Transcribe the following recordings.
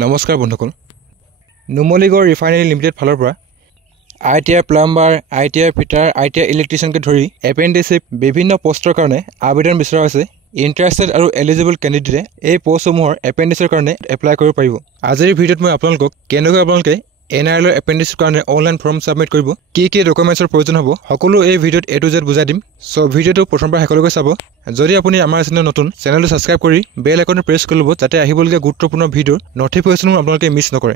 নমস্কাৰ বন্ধুসকল Numaligarh refinery limited ফালৰ পৰা ITI plumber ITI fitter ITI ইলেক্ট্ৰিচিয়ানকে ধৰি এপেণ্ডিচিপ বিভিন্ন পোষ্টৰ কাৰণে আবেদন বিচৰা হৈছে ইণ্টাৰেষ্টেড আৰু এলিজিবল কেণ্ডিডেটে এই পোষ্টসমূহৰ এপেণ্ডিচৰ কাৰণে এপ্লাই কৰিব পাৰিব আজিৰ ভিডিঅ'ত মই আপোনালোকক কেনেকৈ আপোনালোকে এনআৰএলৰ এপেণ্ডিচৰ কাৰণে অনলাইন ফৰ্ম সাবমিট কৰিব কি ডকুমেণ্টছৰ প্ৰয়োজন হ'ব সকলো এই ভিডিঅ'ত এ টু জেড বুজাই দিম সো ভিডিঅ'টো প্ৰথমবাৰ শেষলৈকে চাব যদি আপুনি আমাৰ চেনেল নতুন চেনেলটো সাবস্ক্ৰাইব কৰি বেল আইকনটো প্ৰেছ কৰি ল'ব যাতে আহিবলগীয়া গুৰুত্বপূৰ্ণ ভিডিঅ'ৰ নটিফিকেশ্যন আপোনালোকে মিছ নকৰে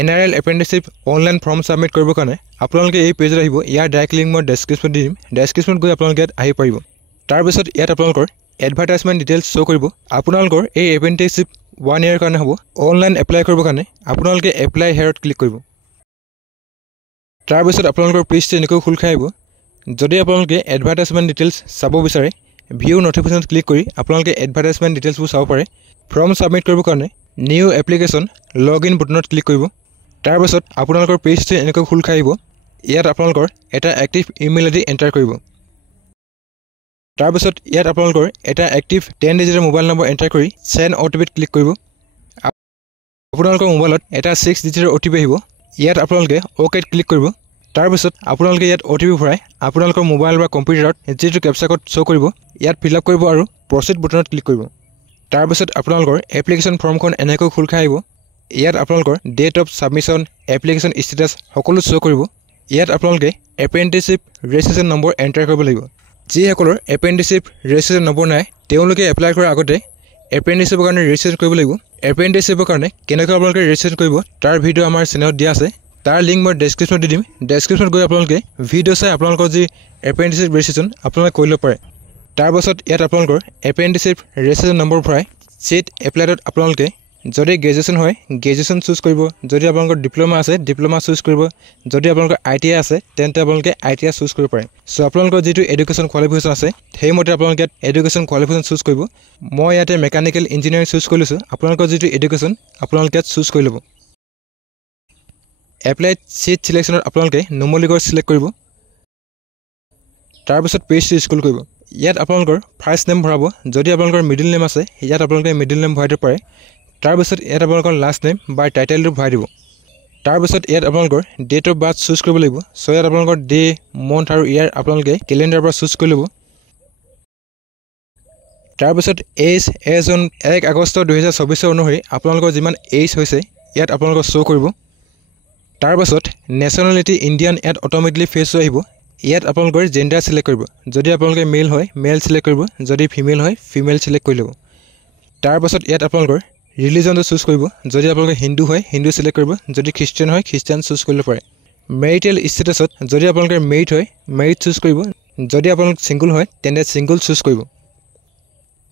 এনআৰএল এপেণ্ডিচিপ অনলাইন ফৰ্ম সাবমিট কৰিবৰ কাৰণে আপোনালোকে এই পেজত আহিব ইয়াৰ ডাইৰেক্ট লিংক মই ডেছক্ৰিপশ্যনত দি দিম ডেছক্ৰিপশ্যনত গৈ আপোনালোকে আহি পাৰিব তাৰ পিছত ইয়াত আপোনালোকৰ এডভাৰটাইজমেণ্ট ডিটেইলছ শ্ব' কৰিব আপোনালোকৰ এই এপেণ্ডিচিপ 1 ইয়াৰ কাৰণে হ'ব অনলাইন এপ্লাই কৰিবৰ কাৰণে আপোনালোকে এপ্লাই হেয়াৰত ক্লিক কৰিব তাৰ পিছত আপোনালোকৰ পেজটো এনেকৈ খোল খাই আহিব যদি আপোনালোকে এডভাৰটাইজমেণ্ট ডিটেইলছ চাব বিচাৰে ভিউ নটিফিকেশ্যনত ক্লিক কৰি আপোনালোকে এডভাৰটাইজমেণ্ট ডিটেইলছবোৰ চাব পাৰে ফৰ্ম সাবমিট কৰিবৰ কাৰণে নিউ এপ্লিকেশ্যন লগইন বুটানত ক্লিক কৰিব তাৰ পিছত আপোনালোকৰ পেজটো এনেকৈ খোল খাই আহিব ইয়াত আপোনালোকৰ এটা এক্টিভ ইমেইল আইডি এণ্টাৰ কৰিব তাৰ পিছত ইয়াত আপোনালোকৰ এটা এক্টিভ 10 ডিজিটৰ মোবাইল নম্বৰ এণ্টাৰ কৰি সেন্ড অটিপিত ক্লিক কৰিব আপোনালোকৰ মোবাইলত এটা 6 ডিজিটৰ অটিপি আহিব ইয়াত আপোনালোকে ওকেত ক্লিক কৰিব তাৰ পিছত আপোনালোকে ইয়াত অটিপি ভৰাই আপোনালোকৰ মোবাইল বা কম্পিউটাৰত যিটো কেপচা কোড শ্ব' কৰিব ইয়াত ফিল আপ কৰিব আৰু প্ৰচিড বুটানত ক্লিক কৰিব তাৰ পিছত আপোনালোকৰ এপ্লিকেশ্যন ফৰ্মখন এনেকৈ খোল খাই আহিব ইয়াত আপোনালোকৰ date of submission application status সকলো শ্ব' কৰিব ইয়াত আপোনালোকে এপেণ্ডিচিপ ৰেজিষ্ট্ৰেশ্যন নম্বৰ এণ্টাৰ কৰিব লাগিব যিসকলৰ এপেণ্ডিচিপ ৰেজিষ্ট্ৰেশ্যন নম্বৰ নাই তেওঁলোকে এপ্লাই কৰাৰ আগতে এপেণ্ডিচিপৰ কাৰণে ৰেজিষ্ট্ৰেশ্যন কৰিব লাগিব এপেণ্ডিচিপৰ কাৰণে কেনেকৈ আপোনালোকে ৰেজিষ্ট্ৰেশ্যন কৰিব তাৰ ভিডিঅ' আমাৰ চেনেলত দিয়া আছে তাৰ লিংক মই ডেছক্ৰিপশ্যনত দি দিম ডেছক্ৰিপশ্যনত গৈ আপোনালোকে ভিডিঅ' চাই আপোনালোকৰ যি এপেণ্ডিচিপ ৰেজিষ্ট্ৰেশ্যন আপোনালোকে কৰি ল'ব পাৰে তাৰ পাছত ইয়াত আপোনালোকৰ এপেণ্ডিচিপ ৰেজিষ্ট্ৰেশ্যন নম্বৰ ভৰাই চিট এপ্লাইডত আপোনালোকে যদি গ্ৰেজুৱেশ্যন হয় গ্ৰেজুৱেশ্যন চুজ কৰিব যদি আপোনালোকৰ ডিপ্ল'মা আছে ডিপ্ল'মা চুজ কৰিব যদি আপোনালোকৰ আইটিআই আছে তেন্তে আপোনালোকে আইটিআই চুজ কৰিব পাৰে সো আপোনালোকৰ যিটো এডুকেশ্যন কোৱালিফিকেশ্যন আছে সেইমতে আপোনালোকে এডুকেশ্যন কোৱালিফিকেশ্যন চুজ কৰিব মই ইয়াতে মেকানিকেল ইঞ্জিনিয়াৰিং চুজ কৰি লৈছোঁ আপোনালোকৰ যিটো এডুকেশ্যন আপোনালোকে চুজ কৰি ল'ব এপ্লাইড চিট চিলেকশ্যনত আপোনালোকে নুমলীগড় চিলেক্ট কৰিব তাৰপিছত পেজটো স্ক্ৰল কৰিব ইয়াত আপোনালোকৰ ফাৰ্ষ্ট নেম ভৰাব যদি আপোনালোকৰ মিডিল নেম আছে ইয়াত আপোনালোকে মিডিল নেম ভৰাই দিব পাৰে তাৰপিছত ইয়াত আপোনালোকৰ লাষ্ট নেম বা টাইটেলটো ভৰাই দিব তাৰপিছত ইয়াত আপোনালোকৰ ডেট অফ বাৰ্থ চুজ কৰিব লাগিব সো ইয়াত আপোনালোকৰ ডে মন্থ আৰু ইয়াৰ আপোনালোকে কেলেণ্ডাৰৰ পৰা চুজ কৰি ল'ব তাৰপিছত এজ অন 1 আগষ্ট 2024 অনুসৰি আপোনালোকৰ যিমান এজ হৈছে ইয়াত আপোনালোকৰ শ্ব' কৰিব তাৰপাছত নেশ্যনেলিটি ইণ্ডিয়ান ইয়াত অট'মেটিকলি ফেচ আহিব ইয়াত আপোনালোকৰ জেণ্ডাৰ চিলেক্ট কৰিব যদি আপোনালোকে মেল হয় মেল চিলেক্ট কৰিব যদি ফিমেল হয় ফিমেল চিলেক্ট কৰি ল'ব তাৰপাছত ইয়াত আপোনালোকৰ ৰিলিজনটো চুজ কৰিব যদি আপোনালোকে হিন্দু হয় হিন্দু চিলেক্ট কৰিব যদি খ্ৰীষ্টিয়ান হয় খ্ৰীষ্টিয়ান চুজ কৰিব পাৰে মেৰিটেল ষ্টেটাছত যদি আপোনালোকে মেৰিড হয় মেৰিড চুজ কৰিব যদি আপোনালোক ছিংগল হয় তেন্তে ছিংগল চুজ কৰিব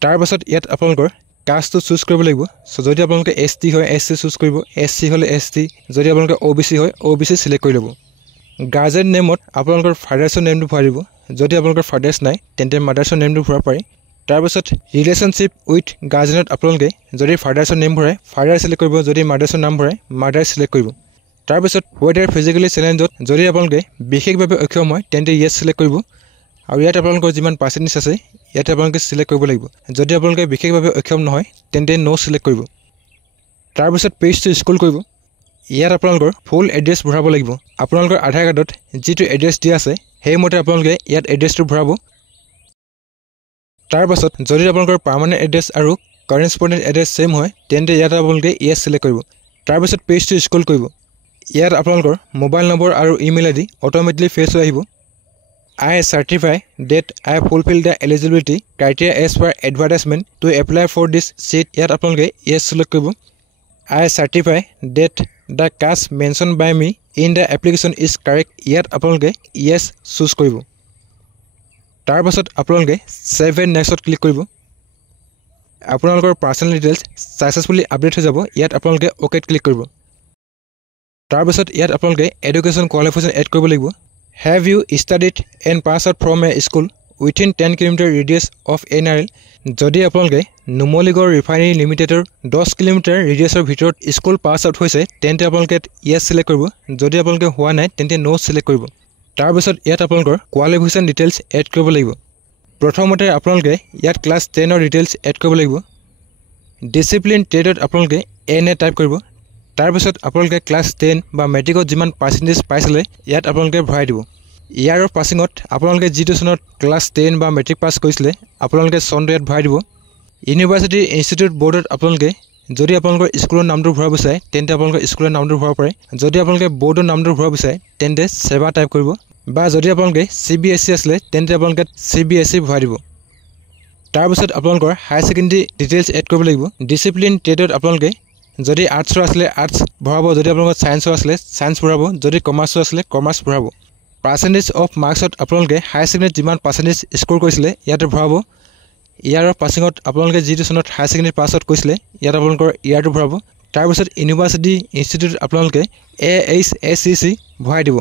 তাৰপাছত ইয়াত আপোনালোকৰ কাষ্টটো চুজ কৰিব লাগিব সো যদি আপোনালোকে ST হয় SC চুজ কৰিব SC হ'লে ST যদি আপোনালোকে OBC হয় OBC চিলেক্ট কৰি ল'ব গাৰ্জেন নেমত আপোনালোকৰ ফাদাৰ্ছৰ নেমটো ভৰাই দিব যদি আপোনালোকৰ ফাদাৰ্ছ নাই তেন্তে মাদাৰ্ছৰ নেমটো ভৰাব পাৰে তাৰপিছত ৰিলেশ্যনশ্বিপ উইথ গাৰ্জেনত আপোনালোকে যদি ফাদাৰ্ছৰ নেম ভৰাই ফাদাৰ চিলেক্ট কৰিব যদি মাদাৰ্ছৰ নাম ভৰাই মাদাৰ চিলেক্ট কৰিব তাৰপিছত ৱেডাৰ ফিজিকেলি চেলেঞ্জত যদি আপোনালোকে বিশেষভাৱে অক্ষম হয় তেন্তে ইয়েছ চিলেক্ট কৰিব আৰু ইয়াত আপোনালোকৰ যিমান পাৰ্চেণ্টেজ আছে ইয়াতে আপোনালোকে চিলেক্ট কৰিব লাগিব যদি আপোনালোকে বিশেষভাৱে অক্ষম নহয় তেন্তে নো চিলেক্ট কৰিব তাৰপিছত পেজটো স্ক্ৰল কৰিব ইয়াত আপোনালোকৰ ফুল এড্ৰেছ ভৰাব লাগিব আপোনালোকৰ আধাৰ কাৰ্ডত যিটো এড্ৰেছ দিয়া আছে সেইমতে আপোনালোকে ইয়াত এড্ৰেছটো ভৰাব তাৰপাছত যদি আপোনালোকৰ পাৰ্মানেণ্ট এড্ৰেছ আৰু কৰেছপণ্ডেণ্ট এড্ৰেছ ছেম হয় তেন্তে ইয়াত আপোনালোকে ইয়েছ চিলেক্ট কৰিব তাৰপিছত পেজটো স্ক্ৰল কৰিব ইয়াত আপোনালোকৰ মোবাইল নম্বৰ আৰু ইমেইল আইডি অট'মেটিকলি ফেচ হৈ আহিব I certify that I fulfill the eligibility criteria as per advertisement to apply for this seat ইয়াত আপোনালোকে yes select কৰিব I certify that the caste mentioned by me in the application is correct ইয়াত আপোনালোকে yes choose কৰিব তাৰপাছত আপোনালোকে save and nextত click কৰিব আপোনালোকৰ পাৰ্চনেল ডিটেইলছ সাকসেছফুলি আপডেট হৈ যাব ইয়াত আপোনালোকে ওকেত ক্লিক কৰিব তাৰপাছত ইয়াত আপোনালোকে এডুকেশ্যন কোৱালিফিকেশ্যন এড কৰিব লাগিব Have you studied and passed out from a school within 10 km radius of NRL? যদি আপোনালোকে নুমলীগড় ৰিফাইনাৰী লিমিটেডৰ 10 কিলোমিটাৰ ৰেডিয়াছৰ ভিতৰত স্কুল পাছ আউট হৈছে তেন্তে আপোনালোকে ইয়েছ চিলেক্ট কৰিব যদি আপোনালোকে হোৱা নাই তেন্তে নো চিলেক্ট কৰিব তাৰপিছত ইয়াত আপোনালোকৰ কোৱালিফিকেশ্যন ডিটেইলছ এড কৰিব লাগিব প্ৰথমতে আপোনালোকে ইয়াত ক্লাছ 10ৰ ডিটেইলছ এড কৰিব লাগিব ডিসিপ্লিন ট্ৰেডত আপোনালোকে NA টাইপ কৰিব তাৰ পিছত আপোনালোকে ক্লাছ 10 বা মেট্ৰিকত যিমান পাৰ্চেণ্টেজ পাইছিলে ইয়াত আপোনালোকে ভৰাই দিব। ইয়াৰৰ পাছিঙত আপোনালোকে যিটো চনত ক্লাছ 10 বা মেট্ৰিক পাছ কৰিছিলে আপোনালোকে চনটো ইয়াত ভৰাই দিব। ইউনিভাৰ্চিটি ইনষ্টিটিউট বৰ্ডত আপোনালোকে যদি আপোনালোকৰ স্কুলৰ নামটো ভৰাব বিচাৰে তেন্তে আপোনালোকৰ স্কুলৰ নামটো ভৰাব পাৰে। যদি আপোনালোকে বৰ্ডৰ নামটো ভৰাব বিচাৰে তেন্তে সেৱা টাইপ কৰিব, বা যদি আপোনালোকে CBSE আছিলে তেন্তে আপোনালোকে CBSE ভৰাই দিব। তাৰপিছত আপোনালোকৰ হায়াৰ ছেকেণ্ডেৰী ডিটেইলছ এড কৰিব লাগিব। ডিচিপ্লিন ট্ৰেডত আপোনালোকে যদি আৰ্টছৰ আছিলে আৰ্টছ ভৰাব, যদি আপোনালোকৰ ছায়েন্সৰ আছিলে ছায়েন্স ভৰাব, যদি কমাৰ্চৰ আছিলে কমাৰ্চ ভৰাব। পাৰ্চেণ্টেজ অফ মাৰ্কছত আপোনালোকে হায়াৰ ছেকেণ্ডেৰীত যিমান পাৰ্চেণ্টেজ স্ক'ৰ কৰিছিলে ইয়াতে ভৰাব। ইয়াৰৰ পাছিঙত আপোনালোকে যিটো চনত হায়াৰ ছেকেণ্ডেৰী পাছ আউট কৰিছিলে ইয়াত আপোনালোকৰ ইয়াৰটো ভৰাব। তাৰপিছত ইউনিভাৰ্চিটি ইনষ্টিটিউট আপোনালোকে AHSCC ভৰাই দিব।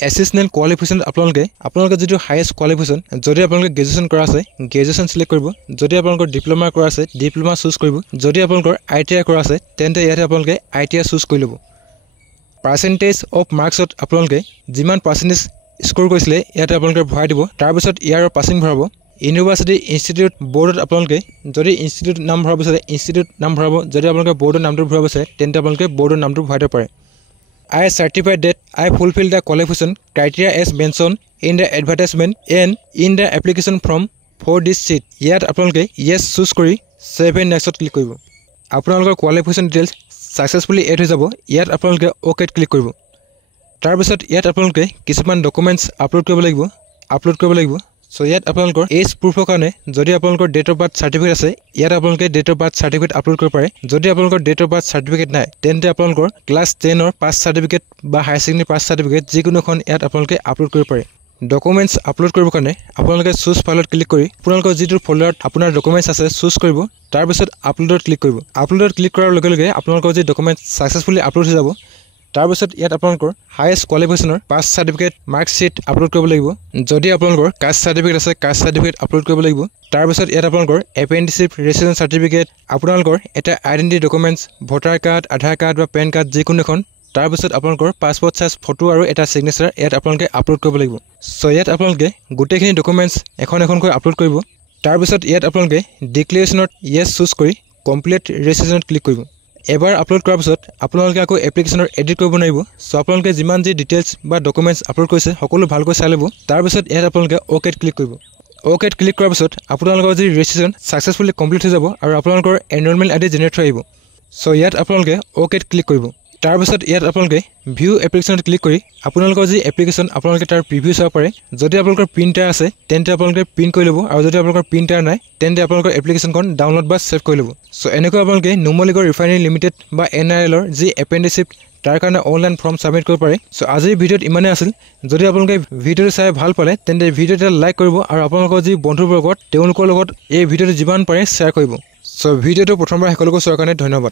এছিছনেল কোৱালিফিকেশ্যন আপোনালোকে যিটো হাইয়েষ্ট কোৱালিফিকেশ্যন, যদি আপোনালোকে গ্ৰেজুৱেশ্যন কৰা আছে গ্ৰেজুৱেশ্যন চিলেক্ট কৰিব, যদি আপোনালোকৰ ডিপ্ল'মা কৰা আছে ডিপ্ল'মা চুজ কৰিব, যদি আপোনালোকৰ ITI কৰা আছে তেন্তে ইয়াতে আপোনালোকে ITI চুজ কৰি ল'ব। পাৰ্চেণ্টেজ অফ মাৰ্কছত আপোনালোকে যিমান পাৰ্চেণ্টেজ স্ক'ৰ কৰিছিলে ইয়াতে আপোনালোকে ভৰাই দিব। তাৰপিছত ইয়াৰৰ পাছিং ভৰাব। ইউনিভাৰ্চিটি ইনষ্টিটিউট বৰ্ডত আপোনালোকে যদি ইনষ্টিটিউট নাম ভৰাব বিচাৰে ইনষ্টিটিউট নাম ভৰাব, যদি আপোনালোকে বৰ্ডৰ নামটো ভৰাব বিচাৰে তেন্তে আপোনালোকে বৰ্ডৰ নামটো ভৰাই দিব পাৰে। I certify that I fulfill the qualification criteria as mentioned in the advertisement and in the application form for this seat. ইয়াত আপোনালোকে yes চুজ কৰি save and next ক্লিক কৰিব। আপোনালোকৰ কোৱালিফিকেশ্যন ডিটেইলছ ছাকচেছফুলি এড হৈ যাব। ইয়াত আপোনালোকে OK click কৰিব। তাৰপিছত ইয়াত আপোনালোকে কিছুমান ডকুমেণ্টছ আপলোড কৰিব লাগিব। চ' ইয়াত আপোনালোকৰ এজ প্ৰুফৰ কাৰণে যদি আপোনালোকৰ ডেট অফ বাৰ্থ চাৰ্টিফিকেট আছে ইয়াত আপোনালোকে date of birth certificate upload কৰিব পাৰে। যদি আপোনালোকৰ ডেট অফ বাৰ্থ চাৰ্টিফিকেট নাই তেন্তে আপোনালোকৰ ক্লাছ 10ৰ পাছ চাৰ্টিফিকেট বা হায়াৰ ছেকেণ্ডেৰী পাছ চাৰ্টিফিকেট যিকোনো এখন ইয়াত আপোনালোকে আপলোড কৰিব পাৰে। ডকুমেণ্টছ আপলোড কৰিবৰ কাৰণে আপোনালোকে চুজ ফাইলত ক্লিক কৰি আপোনালোকৰ যিটো ফল্ডাৰত আপোনাৰ ডকুমেণ্টছ আছে চুজ কৰিব। তাৰপিছত আপলোডত ক্লিক কৰিব। আপলোডত ক্লিক কৰাৰ লগে লগে আপোনালোকৰ যি ডকুমেণ্টছ ছাকচেছফুলি আপলোড হৈ যাব। তাৰপিছত ইয়াত আপোনালোকৰ হাইয়েষ্ট কোৱালিফিকেশ্যনৰ পাছ চাৰ্টিফিকেট মাৰ্কশ্বিট আপলোড কৰিব লাগিব। যদি আপোনালোকৰ কাষ্ট চাৰ্টিফিকেট আছে কাষ্ট চাৰ্টিফিকেট আপলোড কৰিব লাগিব। তাৰপিছত ইয়াত আপোনালোকৰ এপেণ্ডিচিপ ৰেচিডেঞ্চ চাৰ্টিফিকেট, আপোনালোকৰ এটা আইডেণ্টিটি ডকুমেণ্টছ ভোটাৰ কাৰ্ড আধাৰ কাৰ্ড বা পেন কাৰ্ড যিকোনো এখন, তাৰপিছত আপোনালোকৰ পাছপৰ্ট চাইজ ফটো আৰু এটা ছিগনেচাৰ ইয়াত আপোনালোকে আপলোড কৰিব লাগিব। চ' ইয়াত আপোনালোকে গোটেইখিনি ডকুমেণ্টছ এখন এখনকৈ আপলোড কৰিব। তাৰপিছত ইয়াত আপোনালোকে ডিক্লেৰেশ্যনত য়েছ চুজ কৰি কমপ্লিট ৰেজিষ্ট্ৰেশ্যনত ক্লিক কৰিব। এবাৰ আপলোড কৰাৰ পিছত আপোনালোকে আকৌ এপ্লিকেশ্যনৰ এডিট কৰিব নোৱাৰিব। চ' আপোনালোকে যিমান যি ডিটেইলছ বা ডকুমেণ্টছ আপলোড কৰিছে সকলো ভালকৈ চাই ল'ব। তাৰপিছত ইয়াত আপোনালোকে OK ক্লিক কৰিব। OK ক্লিক কৰাৰ পিছত আপোনালোকৰ যি ৰেজিষ্ট্ৰেশ্যন ছাকচেছফুলি কমপ্লিট হৈ যাব আৰু আপোনালোকৰ এনৰলমেণ্ট ID জেনেৰেট হৈ আহিব। চ' ইয়াত আপোনালোকে OK ক্লিক কৰিব। তাৰপিছত ইয়াত আপোনালোকে ভিউ এপ্লিকেশ্যনত ক্লিক কৰি আপোনালোকৰ যি এপ্লিকেশ্যন আপোনালোকে তাৰ প্ৰিভিউ চাব পাৰে। যদি আপোনালোকৰ প্ৰিণ্টাৰ আছে তেন্তে আপোনালোকে প্ৰিণ্ট কৰি ল'ব, আৰু যদি আপোনালোকৰ প্ৰিণ্টাৰ নাই তেন্তে আপোনালোকৰ এপ্লিকেশ্যনখন ডাউনলোড বা ছেভ কৰি ল'ব। চ' এনেকৈ আপোনালোকে নুমলীগড় ৰিফাইনেৰী লিমিটেড বা NIL-ৰ যি এপেণ্ডিচিপ তাৰ কাৰণে অনলাইন ফৰ্ম ছাবমিট কৰিব পাৰে। চ' আজিৰ ভিডিঅ'ত ইমানেই আছিল। যদি আপোনালোকে ভিডিঅ'টো চাই ভাল পালে তেন্তে ভিডিঅ'টো লাইক কৰিব আৰু আপোনালোকৰ যি বন্ধুবৰ্গত তেওঁলোকৰ লগত এই ভিডিঅ'টো যিমান পাৰে শ্বেয়াৰ কৰিব। চ' ভিডিঅ'টো প্ৰথমবাৰ সকলোকে চোৱাৰ কাৰণে ধন্যবাদ।